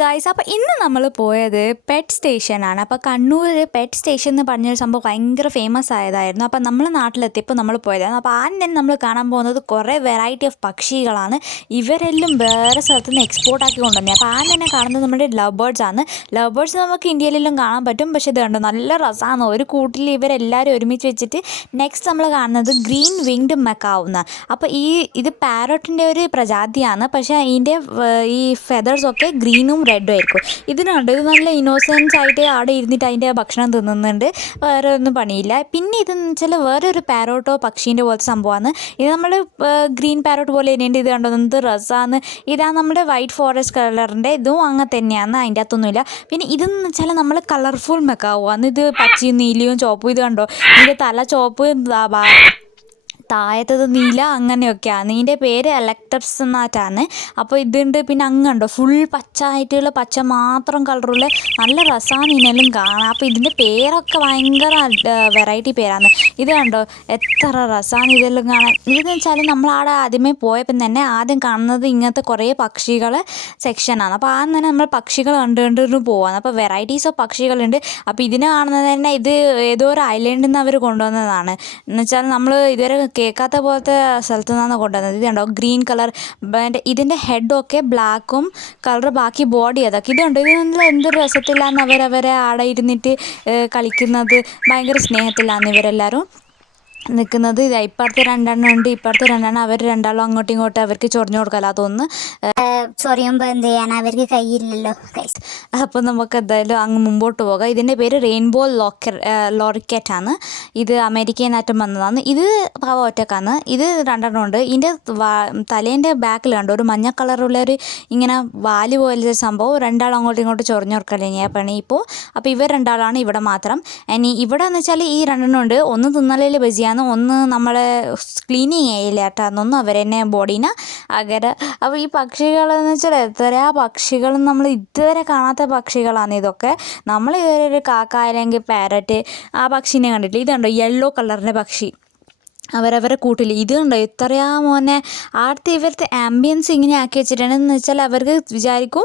Guys, അപ്പോൾ ഇന്ന് നമ്മൾ പോയത് പെറ്റ് സ്റ്റേഷനാണ്. അപ്പോൾ കണ്ണൂർ പെറ്റ് സ്റ്റേഷൻ എന്ന് പറഞ്ഞൊരു സംഭവം ഭയങ്കര ഫേമസ് ആയതായിരുന്നു. അപ്പോൾ നമ്മൾ നാട്ടിലെത്തിയപ്പോൾ നമ്മൾ പോയതായിരുന്നു. അപ്പോൾ ആദ്യം തന്നെ നമ്മൾ കാണാൻ പോകുന്നത് കുറേ വെറൈറ്റി ഓഫ് പക്ഷികളാണ്. ഇവരെല്ലാം വേറെ സ്ഥലത്ത് നിന്ന് എക്സ്പോർട്ടാക്കി കൊണ്ടുവന്നത്. അപ്പോൾ ആദ്യം തന്നെ കാണുന്നത് നമ്മുടെ ലവ് ബേർഡ്സ് ആണ്. ലവ് ബേർഡ്സ് നമുക്ക് ഇന്ത്യയിലെല്ലാം കാണാൻ പറ്റും, പക്ഷേ ഇത് കണ്ടോ നല്ല രസമാണ്. ഒരു കൂട്ടിൽ ഇവരെല്ലാവരും ഒരുമിച്ച് വെച്ചിട്ട് നെക്സ്റ്റ് നമ്മൾ കാണുന്നത് ഗ്രീൻ വിങ്ഡ് മെക്കാവ് എന്നാണ്. അപ്പോൾ ഇത് പാരറ്റിൻ്റെ ഒരു പ്രജാതിയാണ്, പക്ഷേ ഇതിൻ്റെ ഈ ഫെതേഴ്സൊക്കെ ഗ്രീനും റെഡും ആയിരിക്കും. ഇതിനുണ്ട് ഇത് നല്ല ഇന്നോസെൻസ് ആയിട്ട് അവിടെ ഇരുന്നിട്ട് അതിൻ്റെ ഭക്ഷണം തിന്നുന്നുണ്ട്, വേറെ ഒന്നും പണിയില്ല. പിന്നെ ഇതെന്ന് വെച്ചാൽ വേറെ ഒരു പാരോട്ടോ പക്ഷീൻ്റെ പോലത്തെ സംഭവമാണ്. ഇത് നമ്മൾ ഗ്രീൻ പാരോട്ട് പോലെ തന്നെയുണ്ട്. ഇത് കണ്ടോ എന്ത് രസമാണ്. ഇതാണ് നമ്മുടെ വൈറ്റ് ഫോറസ്റ്റ് കളറിൻ്റെ, ഇതും അങ്ങനെ തന്നെയാണ്, അതിൻ്റെ അകത്തൊന്നുമില്ല. പിന്നെ ഇതെന്ന് വെച്ചാൽ നമ്മൾ കളർഫുൾ മെക്കാവുകയാണ്. ഇത് പച്ചയും നീലയും ചുവപ്പും. ഇത് കണ്ടോ ഇതിൻ്റെ തല ചുവപ്പ്, താഴത്തത് നീല, അങ്ങനെയൊക്കെയാണ്. ഇതിൻ്റെ പേര് എലക്ടർസ് എന്നായിട്ടാണ്. അപ്പോൾ ഇതുണ്ട്. പിന്നെ അങ്ങുണ്ടോ ഫുൾ പച്ച ആയിട്ടുള്ള പച്ച മാത്രം കളറുള്ള നല്ല രസമാണ് ഇതിനെല്ലാം കാണാം. അപ്പോൾ ഇതിൻ്റെ പേരൊക്കെ ഭയങ്കര വെറൈറ്റി പേരാണ്. ഇത് കണ്ടോ എത്ര രസമാണ് ഇതെല്ലാം കാണാൻ. ഇതെന്ന് വെച്ചാൽ നമ്മളവിടെ ആദ്യമേ പോയപ്പം തന്നെ ആദ്യം കാണുന്നത് ഇങ്ങനത്തെ കുറേ പക്ഷികളെ സെക്ഷനാണ്. അപ്പോൾ ആദ്യം തന്നെ നമ്മൾ പക്ഷികൾ കണ്ടുകൊണ്ട് പോവാണ്. അപ്പോൾ വെറൈറ്റീസ് ഓഫ് പക്ഷികളുണ്ട്. അപ്പോൾ ഇതിനെ കാണുന്നത് തന്നെ ഇത് ഏതോ ഒരു ഐലൻഡിൽ നിന്ന് അവർ കൊണ്ടുവന്നതാണ്. എന്നുവെച്ചാൽ നമ്മൾ ഇതുവരെ കേൾക്കാത്ത പോലത്തെ സ്ഥലത്തു നിന്നാണ് കൊണ്ടുവന്നത്. ഇത് കണ്ടോ ഗ്രീൻ കളർ, ഇതിൻ്റെ ഹെഡൊക്കെ ബ്ലാക്കും കളർ, ബാക്കി ബോഡി അതൊക്കെ. ഇതുണ്ട് ഇത് നല്ല എന്തൊരു രസത്തിലാണ് അവരവരെ ആടെ ഇരുന്നിട്ട് കളിക്കുന്നത്. ഭയങ്കര സ്നേഹത്തിലാണ് ഇവരെല്ലാവരും നിൽക്കുന്നത്. ഇപ്പുറത്തെ രണ്ടെണ്ണം ഉണ്ട്, ഇപ്പുറത്തെ രണ്ടെണ്ണം. അവർ രണ്ടാളും അങ്ങോട്ടും ഇങ്ങോട്ടും അവർക്ക് ചൊറിഞ്ഞു കൊടുക്കാല്ല തോന്നുന്നു. ചൊറിയുമ്പോൾ എന്ത് ചെയ്യാൻ, അവർക്ക് കയ്യില്ലല്ലോ. അപ്പോൾ നമുക്ക് എന്തായാലും അങ്ങ് മുമ്പോട്ട് പോകാം. ഇതിൻ്റെ പേര് റെയിൻബോ ലോറിക്കറ്റാണ്. ഇത് അമേരിക്കയിൽ നിന്നായിട്ടും വന്നതാണ്. ഇത് പാവ ഒറ്റക്കാണ്. ഇത് രണ്ടെണ്ണം ഉണ്ട്. ഇതിൻ്റെ തലേൻ്റെ ബാക്കിൽ കണ്ടോ ഒരു മഞ്ഞ കളറുള്ളൊരു ഇങ്ങനെ വാല് പോലത്തെ സംഭവം. രണ്ടാളും അങ്ങോട്ടും ഇങ്ങോട്ടും ചൊറിഞ്ഞു കൊടുക്കല്ലേ പണി ഇപ്പോൾ. അപ്പോൾ ഇവർ രണ്ടാളാണ് ഇവിടെ മാത്രം. ഇനി ഇവിടെ എന്ന് വെച്ചാൽ ഈ രണ്ടെണ്ണം ഉണ്ട്. ഒന്ന് തിന്നലയിൽ ബജിയാണ്, ഒന്ന് നമ്മളെ ക്ലീനിങ് ചെയ്യില്ല കേട്ടാന്നൊന്നും അവരെന്നെ ബോഡീനെ അങ്ങനെ. അപ്പോൾ ഈ പക്ഷികളെന്ന് വെച്ചാൽ എത്രയാ പക്ഷികളും നമ്മൾ ഇതുവരെ കാണാത്ത പക്ഷികളാണ് ഇതൊക്കെ. നമ്മൾ ഇതുവരെ ഒരു കാക്ക അല്ലെങ്കിൽ പാരറ്റ് ആ പക്ഷീനെ കണ്ടിട്ടില്ല. ഇതുണ്ടോ യെല്ലോ കളറിൻ്റെ പക്ഷി അവരവരെ കൂട്ടിൽ. ഇത് കണ്ടോ എത്രയാ മോനെ. ആടുത്തെ ഇവരുടെ ആംബിയൻസ് ഇങ്ങനെ ആക്കി വെച്ചിട്ടുണ്ടെന്ന് വെച്ചാൽ അവർക്ക് വിചാരിക്കും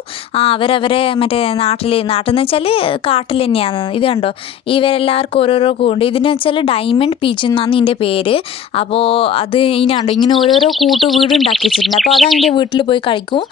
അവരവരെ മറ്റേ നാട്ടിലെന്ന് വെച്ചാൽ കാട്ടിൽ തന്നെയാണ്. ഇത് കണ്ടോ ഇവരെല്ലാവർക്കും ഓരോരോ കൂണ്ട്. ഇതിന് വെച്ചാൽ ഡയമണ്ട് പീച്ച് എന്നാണ് ഇതിൻ്റെ പേര്. അപ്പോൾ അത് ഇതിനുണ്ടോ ഇങ്ങനെ ഓരോരോ വീട് ഉണ്ടാക്കി വെച്ചിട്ടുണ്ട്. അപ്പോൾ അത് അതിൻ്റെ വീട്ടിൽ പോയി കളിക്കും.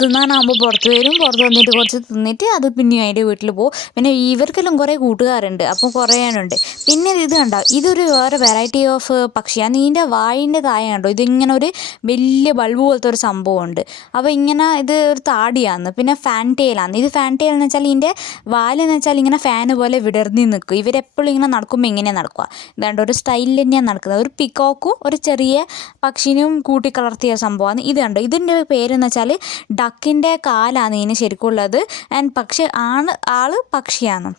തിന്നാനാകുമ്പോൾ പുറത്ത് വരും, പുറത്ത് വന്നിട്ട് കുറച്ച് തിന്നിട്ട് അത് പിന്നെയും അതിൻ്റെ വീട്ടിൽ പോകും. പിന്നെ ഇവർക്കെല്ലാം കുറേ കൂട്ടുകാരുണ്ട്, അപ്പോൾ കുറേ ഉണ്ട്. പിന്നെ ഇത് കണ്ടോ ഇതൊരു വേറെ വെറൈറ്റി ഓഫ് പക്ഷിയാണ്. ഇതിൻ്റെ വായിൻ്റെ താഴെ കണ്ടോ ഇതിങ്ങനെ ഒരു വലിയ ബൾബ് പോലത്തെ ഒരു സംഭവമുണ്ട്. അപ്പോൾ ഇങ്ങനെ ഇത് ഒരു താടിയാണ്. പിന്നെ ഫാൻ ടെയിലാണ്. ഇത് ഫാൻ ടെയിൽ എന്ന് വെച്ചാൽ ഇതിൻ്റെ വാലെന്ന് വെച്ചാൽ ഇങ്ങനെ ഫാന് പോലെ വിടർന്നി നിൽക്കും. ഇവരെപ്പോഴും ഇങ്ങനെ നടക്കുമ്പോൾ ഇങ്ങനെയാണ് നടക്കുക. ഇതാണ്ട് ഒരു സ്റ്റൈലിൽ തന്നെയാണ് നടക്കുന്നത്. ഒരു പിക്കോക്കും ഒരു ചെറിയ പക്ഷിനും കൂട്ടി കലർത്തിയ സംഭവമാണ്. ഇത് കണ്ടോ ഇതിൻ്റെ പേരെന്ന് വെച്ചാൽ ഡക്കിൻ്റെ കാലാണ് ഇതിന് ശരിക്കുള്ളത്. പക്ഷേ ആള് പക്ഷിയാണ്.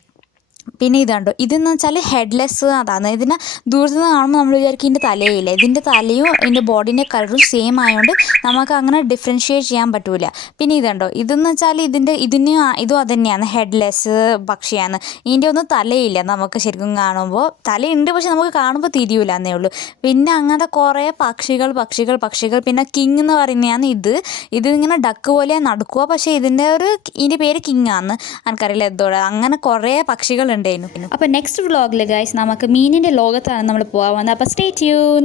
പിന്നെ ഇതുണ്ടോ ഇതെന്ന് വെച്ചാൽ ഹെഡ്ലെസ് അതാണ്. ഇതിനെ ദൂരത്ത് നിന്ന് കാണുമ്പോൾ നമ്മൾ വിചാരിക്കും ഇതിൻ്റെ തലയില്ല. ഇതിൻ്റെ തലയും ഇതിൻ്റെ ബോഡീൻ്റെ കളറും സെയിം ആയതുകൊണ്ട് നമുക്ക് അങ്ങനെ ഡിഫറൻഷ്യേറ്റ് ചെയ്യാൻ പറ്റില്ല. പിന്നെ ഇതുണ്ടോ ഇതെന്ന് വെച്ചാൽ ഇതും അത് തന്നെയാണ്, ഹെഡ്ലെസ് പക്ഷിയാണ്. ഇതിൻ്റെ ഒന്നും തലയില്ല നമുക്ക് ശരിക്കും കാണുമ്പോൾ. തലയുണ്ട് പക്ഷെ നമുക്ക് കാണുമ്പോൾ തിരിയൂല എന്നേ ഉള്ളൂ. പിന്നെ അങ്ങനത്തെ കുറേ പക്ഷികൾ. പിന്നെ കിങ് എന്ന് പറയുന്നതാണ് ഇതിങ്ങനെ ഡക്ക് പോലെ നടക്കുക. പക്ഷേ ഇതിൻ്റെ പേര് കിങ് ആണ്, എനിക്കറിയില്ല എന്തോടെ. അങ്ങനെ കുറേ പക്ഷികൾ ഉണ്ടായിരുന്നു. അപ്പോൾ നെക്സ്റ്റ് വ്ളോഗിൽ ഗൈസ് നമുക്ക് മീനിൻ്റെ ലോകത്താണ് നമ്മൾ പോകാൻ വന്നത്. അപ്പോൾ സ്റ്റേ ട്യൂൺ.